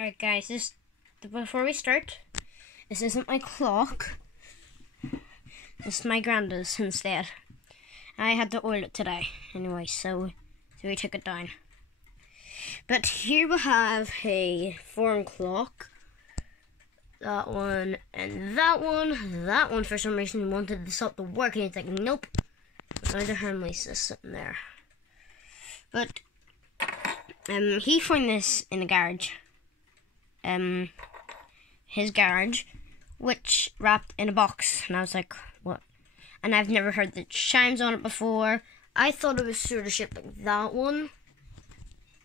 Alright guys, before we start, this isn't my clock. This is my granddad's instead. I had to oil it today anyway, so we took it down. But here we have a foreign clock. That one and that one. That one for some reason wanted to stop the work and it's like, nope. Now the Hermes is sitting there. But he found this in the garage. His garage, which wrapped in a box, and I was like, what? And I've never heard the chimes on it before. I thought it was sort of shaped like that one,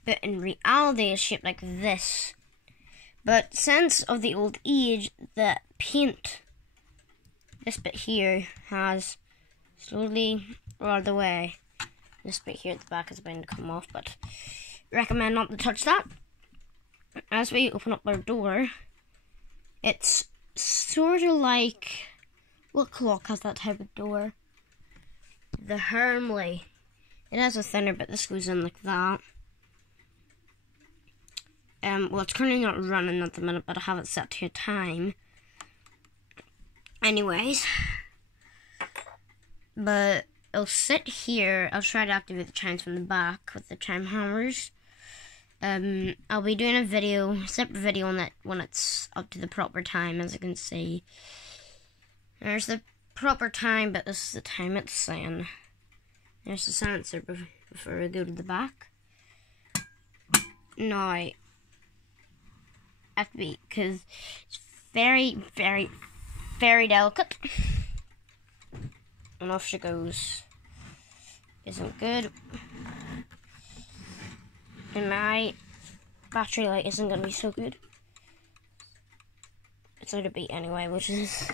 but in reality it's shaped like this. But since of the old age, the paint, this bit here has slowly rolled away. This bit here at the back is about to come off, but recommend not to touch that. As we open up our door, it's sort of like, what clock has that type of door? The Hermes. It has a thinner bit. This goes in like that. Well, it's currently not running at the minute, but I have it set to a time. Anyways, but it'll sit here. I'll try to activate the chimes from the back with the chime hammers. I'll be doing a separate video on that when it's up to the proper time. As you can see, there's the proper time, but this is the time it's saying. There's the sensor before we go to the back. Now, I have to be, because it's very, very, very delicate. And off she goes. Isn't good. And my battery light isn't going to be so good. It's out of beat anyway, which is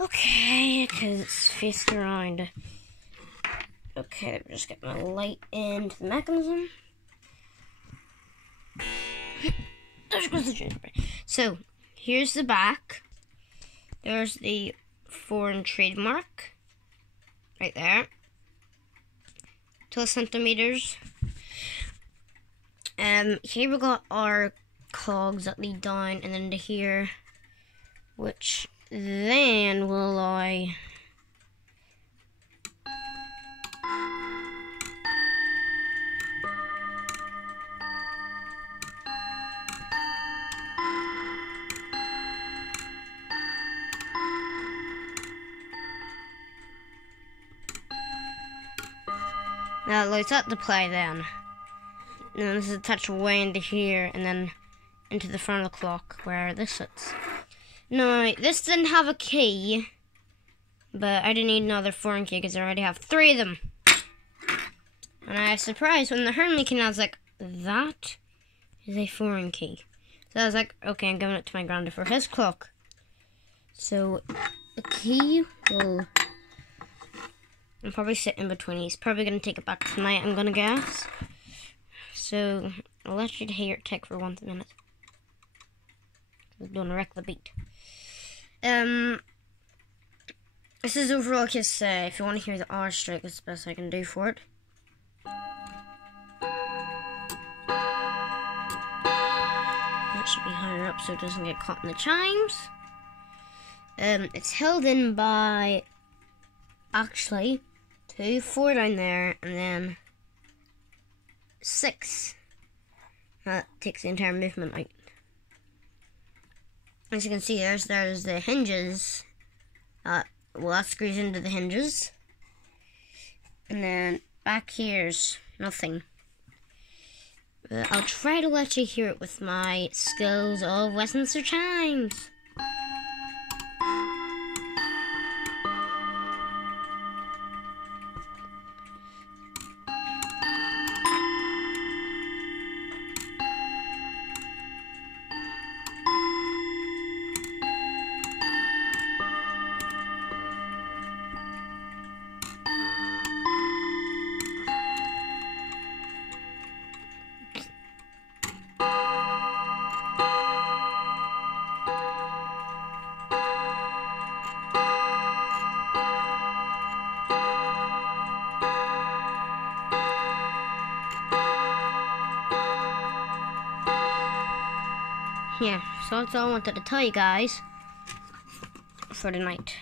okay, because it's faced around. Okay, let me just get my light into the mechanism. There goes the gingerbread. So, here's the back. There's the foreign trademark. Right there. 12 centimeters. Here we got our cogs that lead down and then to here, which then will allow now it allows that to play then. And then this is attached way into here, and then into the front of the clock where this sits. Now, this didn't have a key, but I didn't need another foreign key because I already have 3 of them. And I was surprised when the Hermes came out. I was like, that is a foreign key. So I was like, okay, I'm giving it to my granddad for his clock. So the key will probably sit in between. He's probably going to take it back tonight, I'm going to guess. So, I'll let you hear it tick for 1 minute. Don't wreck the beat. This is overall just, if you want to hear the R strike, it's the best I can do for it. It should be higher up so it doesn't get caught in the chimes. It's held in by, actually, 2, 4 down there, and then 6. That takes the entire movement out. As you can see, there's the hinges. Well, that screws into the hinges. And then back here's nothing. But I'll try to let you hear it with my skills of Westminster chimes. yeah, so that's all I wanted to tell you guys for the night.